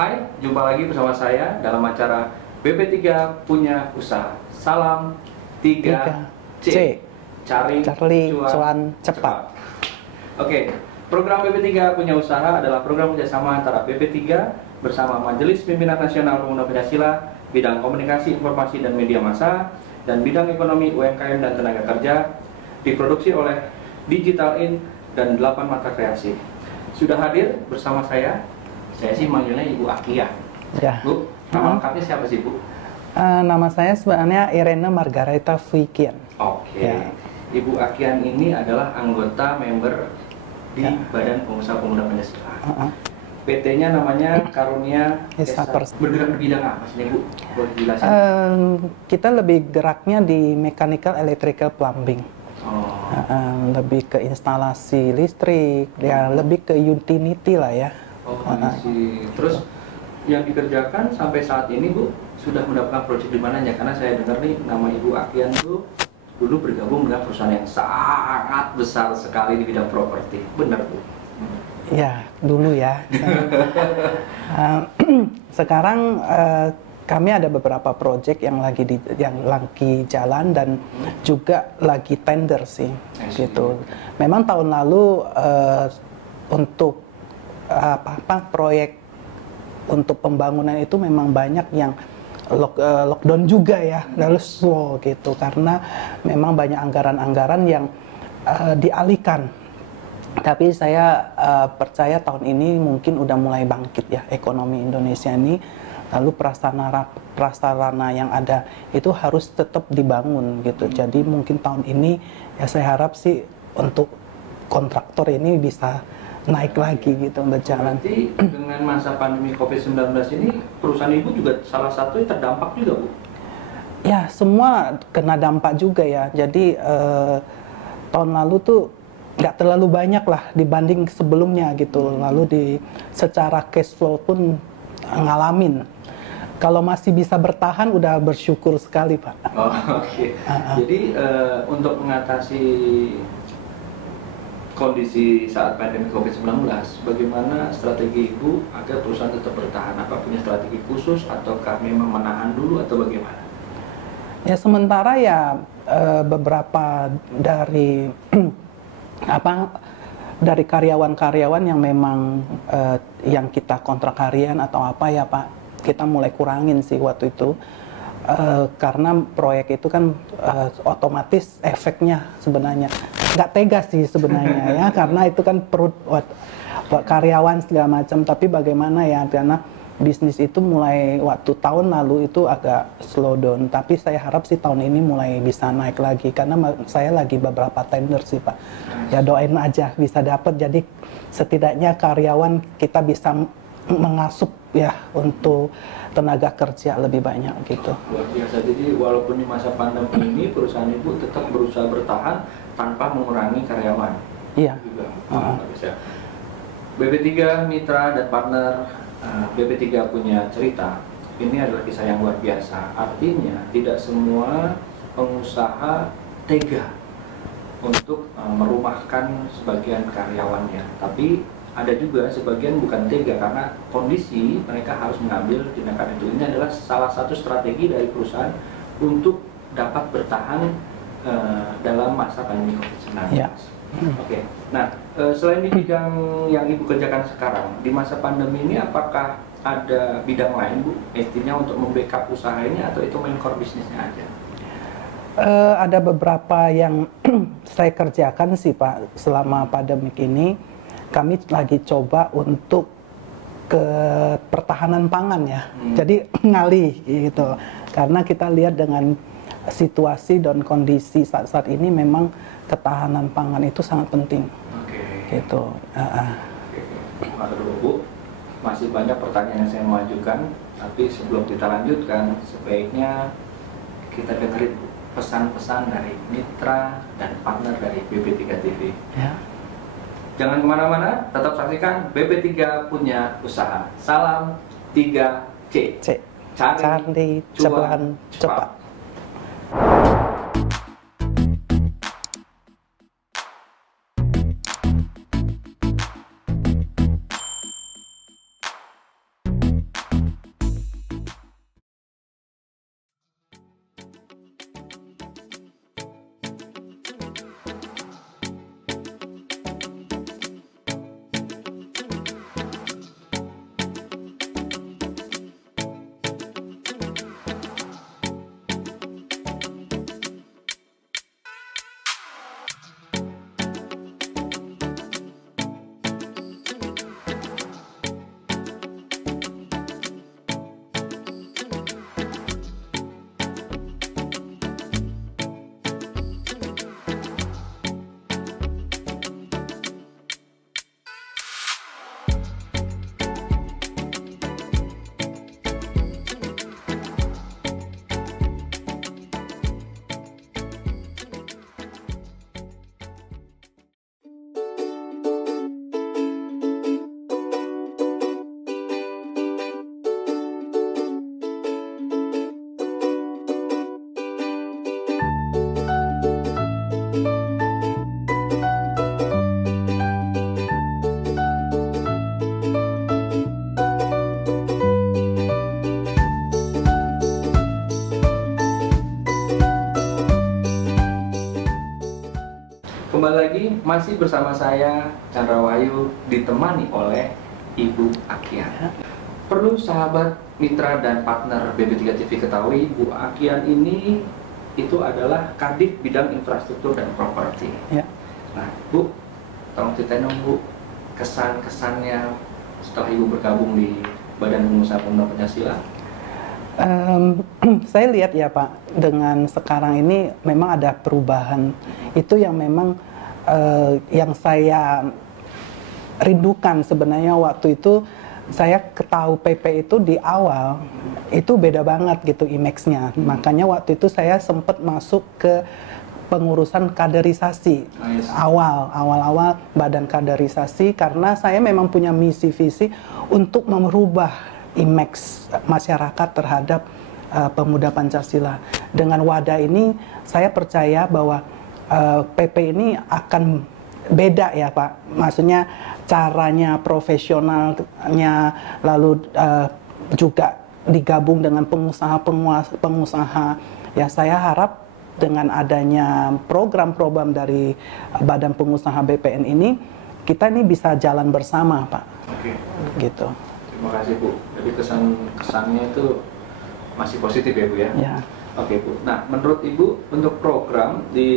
Hai, jumpa lagi bersama saya dalam acara BP3 Punya Usaha. Salam 3C. Cari cuan cepat. Oke, program BP3 Punya Usaha adalah program kerjasama antara BP3 bersama Majelis Pimpinan Nasional Pemuda Pancasila, bidang komunikasi, informasi, dan media massa, dan bidang ekonomi, UMKM, dan tenaga kerja, diproduksi oleh Digital In dan 8 Mata Kreasi. Sudah hadir bersama saya sih manggilnya Ibu Akia. Ya. Bu, nama lengkapnya siapa sih, Bu? Nama saya sebenarnya Irene Margareta Fuikian. Oke. Ya. Ibu Akian ini adalah anggota member di Badan Pengusaha Pemuda Pancasila. PT-nya namanya Karunia Esa. Bergerak di bidang apa sih, Bu? Boleh jelasin? Kita lebih geraknya di mechanical, electrical, plumbing. Lebih ke instalasi listrik, ya lebih ke utility lah ya. Terus yang dikerjakan sampai saat ini, Bu, sudah mendapatkan proyek di mananya? Karena saya dengar nih nama Ibu Akian tuh dulu bergabung dengan perusahaan yang sangat besar sekali di bidang properti. Benar, Bu? Ya, dulu ya. Sekarang kami ada beberapa proyek yang lagi jalan dan juga lagi tender sih, gitu. Memang tahun lalu untuk proyek untuk pembangunan itu memang banyak yang lockdown juga ya, lalu slow gitu karena memang banyak anggaran-anggaran yang dialihkan. Tapi saya percaya tahun ini mungkin udah mulai bangkit ya ekonomi Indonesia ini, lalu prasarana yang ada itu harus tetap dibangun gitu. Jadi mungkin tahun ini ya saya harap sih untuk kontraktor ini bisa naik lagi gitu berjalan. Berarti dengan masa pandemi COVID-19 ini perusahaan Ibu juga salah satu yang terdampak juga, Bu? Ya, semua kena dampak juga ya. Jadi tahun lalu tuh nggak terlalu banyak lah dibanding sebelumnya gitu. Lalu secara cash flow pun ngalamin. Kalau masih bisa bertahan udah bersyukur sekali, Pak. Oke. Jadi untuk mengatasi kondisi saat pandemi COVID-19, bagaimana strategi Ibu agar perusahaan tetap bertahan? Apa punya strategi khusus ataukah memang menahan dulu atau bagaimana? Ya sementara ya beberapa dari dari karyawan-karyawan yang memang yang kita kontrak harian atau apa ya Pak, kita mulai kurangin sih waktu itu. Karena proyek itu kan otomatis efeknya sebenarnya nggak tega sih sebenarnya ya, karena itu kan perut buat karyawan segala macam. Tapi bagaimana ya, karena bisnis itu mulai waktu tahun lalu itu agak slow down. Tapi saya harap sih tahun ini mulai bisa naik lagi, karena saya lagi beberapa tender sih Pak. Ya doain aja bisa dapat, jadi setidaknya karyawan kita bisa mengasup ya untuk tenaga kerja lebih banyak gitu. Luar biasa. Jadi walaupun di masa pandemi ini perusahaan Ibu tetap berusaha bertahan tanpa mengurangi karyawan. Iya. BP3 mitra dan partner, BP3 punya cerita. Ini adalah kisah yang luar biasa. Artinya tidak semua pengusaha tega untuk merumahkan sebagian karyawannya, tapi ada juga sebagian bukan tega karena kondisi mereka harus mengambil tindakan itu. Ini adalah salah satu strategi dari perusahaan untuk dapat bertahan dalam masa pandemi COVID-19. Ya. Oke. Nah, selain di bidang yang Ibu kerjakan sekarang, di masa pandemi ini apakah ada bidang lain, Bu, intinya untuk membackup usaha ini, atau itu main core bisnisnya aja? Ada beberapa yang saya kerjakan sih Pak selama pandemi ini. Kami lagi coba untuk ke pertahanan pangan ya, jadi ngalih gitu. Karena kita lihat dengan situasi dan kondisi saat ini memang ketahanan pangan itu sangat penting. Gitu. Maka dulu, Bu, masih banyak pertanyaan yang saya mau ajukan, tapi sebelum kita lanjutkan, sebaiknya kita dengerin pesan-pesan dari mitra dan partner dari BP3 TV. Ya. Jangan kemana-mana, tetap saksikan BP3 Punya Usaha. Salam 3C. Cari cuan cepat. Kembali lagi masih bersama saya Chandra Wahyu ditemani oleh Ibu Akian. Perlu sahabat, mitra dan partner BB3 TV ketahui, Bu Akian ini itu adalah Kadif Bidang Infrastruktur dan Properti. Ya. Nah, Bu, tolong ceritain dong Bu, kesan-kesannya setelah Ibu bergabung di Badan Pengusaha Pemuda Pancasila. Saya lihat ya Pak, dengan sekarang ini memang ada perubahan. Itu yang memang yang saya rindukan sebenarnya. Waktu itu saya ketahui PP itu di awal itu beda banget gitu image-nya. Makanya waktu itu saya sempat masuk ke pengurusan kaderisasi awal-awal badan kaderisasi, karena saya memang punya misi visi untuk merubah image masyarakat terhadap pemuda Pancasila. Dengan wadah ini saya percaya bahwa PP ini akan beda ya Pak, maksudnya caranya, profesionalnya, lalu juga digabung dengan pengusaha. Ya, saya harap dengan adanya program-program dari Badan Pengusaha BPN ini, kita ini bisa jalan bersama Pak. Oke. Gitu. Terima kasih Bu. Jadi kesannya itu masih positif ya Bu ya? Ya. Oke Bu. Nah, menurut Ibu untuk program di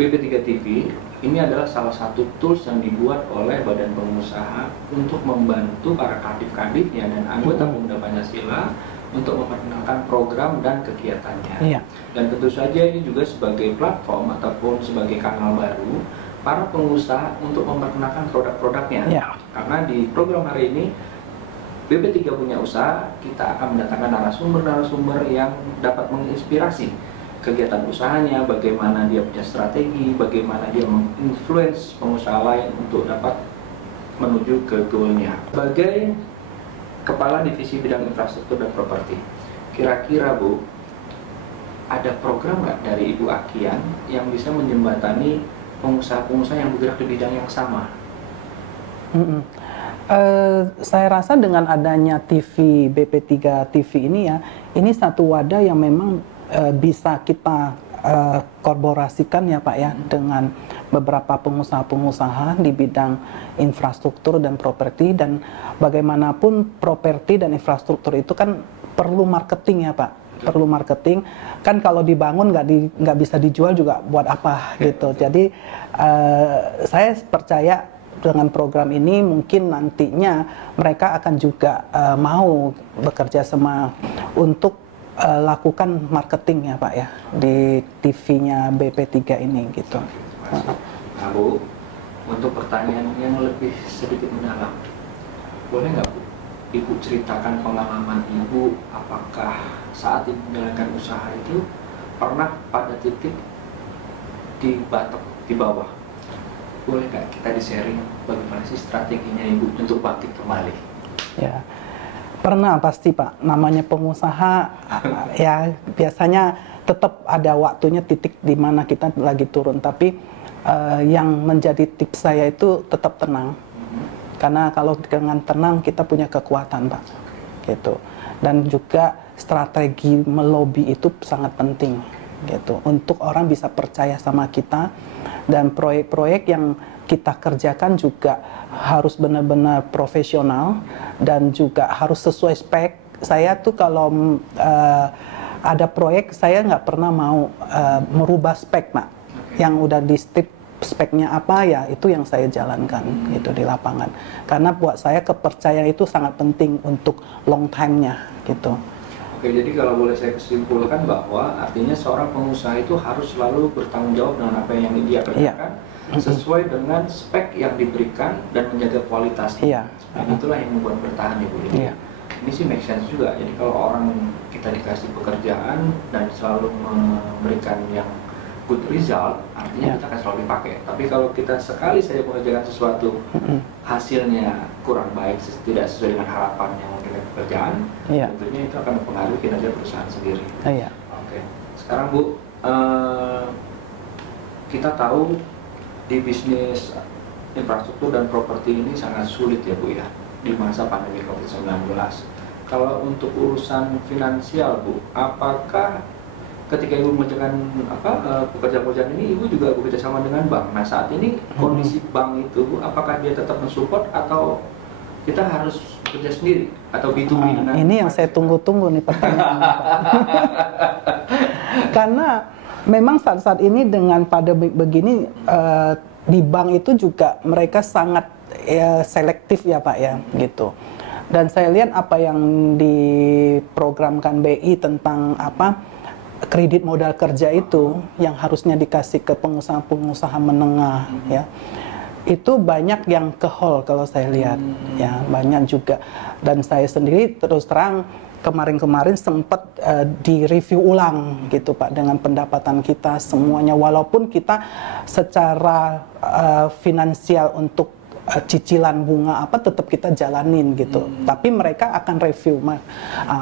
BB3 TV ini adalah salah satu tools yang dibuat oleh Badan Pengusaha untuk membantu para kadif-kadifnya dan anggota Pemuda Pancasila untuk memperkenalkan program dan kegiatannya. Iya. Dan tentu saja ini juga sebagai platform ataupun sebagai kanal baru para pengusaha untuk memperkenalkan produk-produknya. Ya. Karena di program hari ini BB3 punya usaha, kita akan mendatangkan narasumber-narasumber yang dapat menginspirasi kegiatan usahanya, bagaimana dia punya strategi, bagaimana dia menginfluence pengusaha lain untuk dapat menuju ke goalnya. Sebagai Kepala Divisi Bidang Infrastruktur dan Properti, kira-kira Bu, ada program nggak dari Ibu Akian yang bisa menjembatani pengusaha-pengusaha yang bergerak di bidang yang sama? Saya rasa dengan adanya TV BP3 TV ini ya, ini satu wadah yang memang bisa kita kolaborasikan ya Pak ya, dengan beberapa pengusaha-pengusaha di bidang infrastruktur dan properti. Dan bagaimanapun properti dan infrastruktur itu kan perlu marketing ya Pak, perlu marketing. Kan kalau dibangun nggak bisa dijual juga buat apa gitu. Jadi saya percaya dengan program ini mungkin nantinya mereka akan juga mau bekerja sama untuk lakukan marketing ya Pak ya di TV-nya BP3 ini gitu. Nah Bu, untuk pertanyaan yang lebih sedikit mendalam, boleh nggak Bu Ibu ceritakan pengalaman Ibu, apakah saat Ibu menjalankan usaha itu pernah pada titik di bawah? Boleh nggak kita di-sharing bagaimana sih strateginya Ibu untuk bangkit kembali? Ya, pernah pasti Pak. Namanya pengusaha ya biasanya tetap ada waktunya titik di mana kita lagi turun. Tapi yang menjadi tips saya itu tetap tenang. Karena kalau dengan tenang kita punya kekuatan Pak. Gitu. Dan juga strategi melobi itu sangat penting. Gitu. Untuk orang bisa percaya sama kita, dan proyek-proyek yang kita kerjakan juga harus benar-benar profesional dan juga harus sesuai spek. Saya tuh kalau ada proyek saya nggak pernah mau merubah spek Pak. Yang udah di speknya apa ya itu yang saya jalankan gitu di lapangan. Karena buat saya kepercayaan itu sangat penting untuk long time-nya gitu. Oke, jadi kalau boleh saya kesimpulkan bahwa artinya seorang pengusaha itu harus selalu bertanggung jawab dengan apa yang dia kerjakan, sesuai dengan spek yang diberikan dan menjaga kualitasnya. Dan itulah yang membuat bertahan ya Bu. Ini sih make sense juga. Jadi kalau orang kita dikasih pekerjaan dan selalu memberikan yang good result, artinya kita akan selalu dipakai. Tapi kalau kita sekali saja mengerjakan sesuatu, hasilnya kurang baik, tidak sesuai dengan harapan yang kita pekerjaan, tentunya itu akan mempengaruhi kinerja perusahaan sendiri. Oke. Sekarang Bu, kita tahu di bisnis infrastruktur dan properti ini sangat sulit ya Bu ya, di masa pandemi COVID-19. Kalau untuk urusan finansial Bu, apakah ketika Ibu mengerjakan pekerjaan-pekerjaan ini, Ibu juga bekerja sama dengan bank. Nah, saat ini kondisi bank itu, apakah dia tetap mensupport atau kita harus kerja sendiri atau B2B dengan? Ini yang saya tunggu-tunggu nih pertanyaan. Karena memang saat-saat ini dengan pandemi begini, di bank itu juga mereka sangat selektif ya Pak ya, gitu. Dan saya lihat apa yang diprogramkan BI tentang kredit modal kerja itu yang harusnya dikasih ke pengusaha-pengusaha menengah ya, itu banyak yang ke hold kalau saya lihat ya, banyak juga. Dan saya sendiri terus terang kemarin-kemarin sempat direview ulang gitu Pak, dengan pendapatan kita semuanya, walaupun kita secara finansial untuk cicilan bunga tetap kita jalanin gitu, tapi mereka akan review.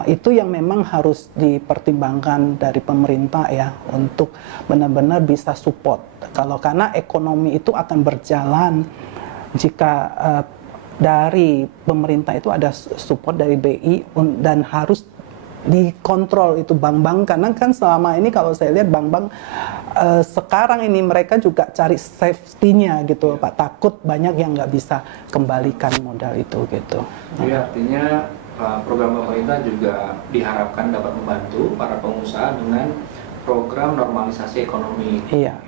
Itu yang memang harus dipertimbangkan dari pemerintah ya, untuk benar-benar bisa support. Karena ekonomi itu akan berjalan jika dari pemerintah itu ada support dari BI, dan harus dikontrol itu bank-bank, karena kan selama ini kalau saya lihat bank-bank sekarang ini mereka juga cari safety-nya gitu Pak, takut banyak yang nggak bisa kembalikan modal itu gitu. Jadi artinya program pemerintah juga diharapkan dapat membantu para pengusaha dengan program normalisasi ekonomi. Iya.